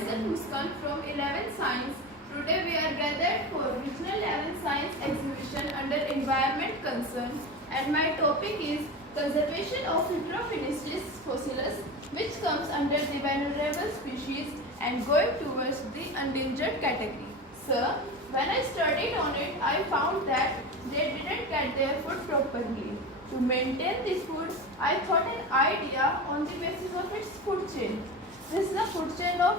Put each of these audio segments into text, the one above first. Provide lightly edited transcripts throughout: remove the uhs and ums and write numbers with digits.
myself Muskan from 11th Science. Today we are gathered for Regional 11th Science exhibition under Environment Concern, and my topic is Conservation of Heterophynistis fossilis, which comes under the vulnerable species and going towards the endangered category. Sir, when I studied on it, I found that they didn't get their food properly. To maintain this food, I thought an idea on the basis of its food chain. This is the food chain of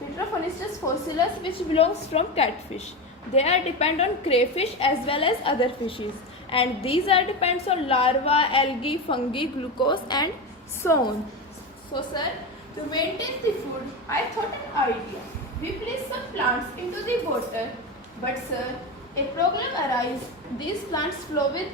Heterophynistis fossilis, which belongs from catfish. They are depend on crayfish as well as other fishes, and these are depends on larvae, algae, fungi, glucose and so on. So sir, to maintain the food, I thought an idea. We place some plants into the water, but sir, a problem arises. These plants flow with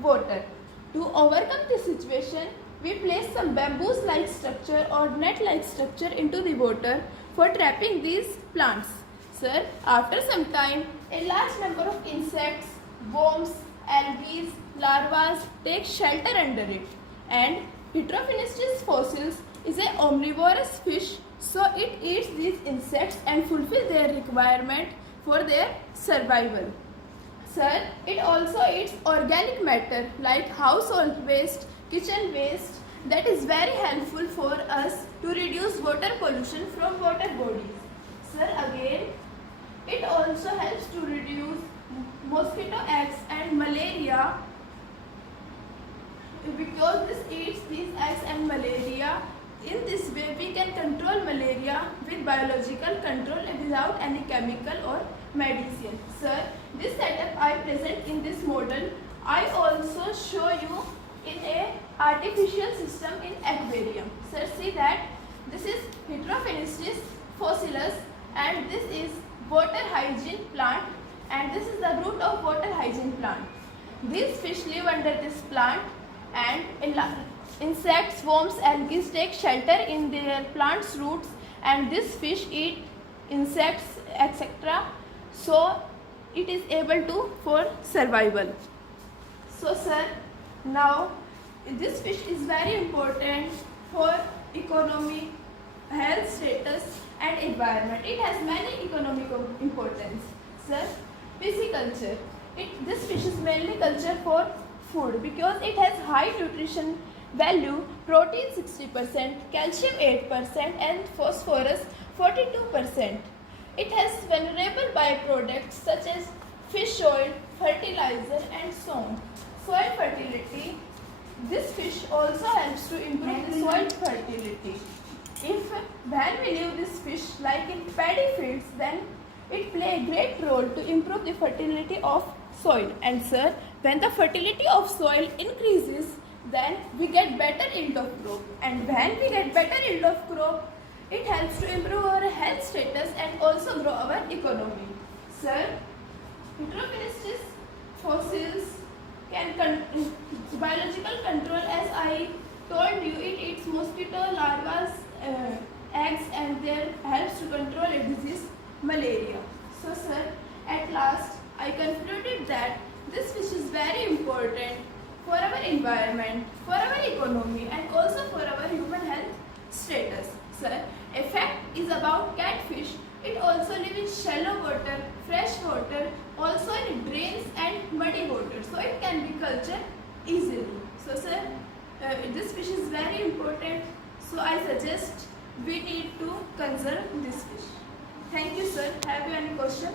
water. To overcome this situation, we place some bamboos-like structure or net-like structure into the water for trapping these plants. Sir, after some time, a large number of insects, worms, algae, larvae take shelter under it. And Heterophynistis fossilis is an omnivorous fish, so it eats these insects and fulfills their requirement for their survival. Sir, it also eats organic matter like household waste, kitchen waste, that is very helpful for us to reduce water pollution from water bodies. Sir, again, it also helps to reduce mosquito eggs and malaria, because this eats these eggs and malaria. In this way, we can control malaria with biological control without any chemical or medicine. Sir, this setup I present in this model, I also show you in a artificial system in aquarium. Sir, see that this is Heterophynistis fossilis and this is water hygiene plant, and this is the root of water hygiene plant. These fish live under this plant, and insects, worms, algae take shelter in their plant's roots, and this fish eat insects, etc. So it is able to for survival. So sir, now this fish is very important for economy, health status and environment. It has many economic importance. Sir, pisciculture. This fish is mainly cultured for food because it has high nutrition value, protein 60%, calcium 8% and phosphorus 42%. It has vulnerable byproducts such as fish oil, fertilizer and so on. Soil fertility. This fish also helps to improve the soil fertility. When we leave this fish like in paddy fields, then it plays a great role to improve the fertility of soil. And sir, when the fertility of soil increases, then we get better yield of crop. And when we get better yield of crop, it helps to improve our health status and also grow our economy. Sir, Heterophynistis fossils can biological control, as I told you, it eats mosquito larvae, eggs, and there helps to control a disease, malaria. So sir, at last I concluded that this fish is very important for our environment, for our economy and also for our human health status. Sir, a fact is about catfish. It also lives in shallow water, fresh water, also in drains and muddy water. So it can be cultured easily. So sir, this fish is very important. So I suggest we need to conserve this fish. Thank you sir. Have you any question?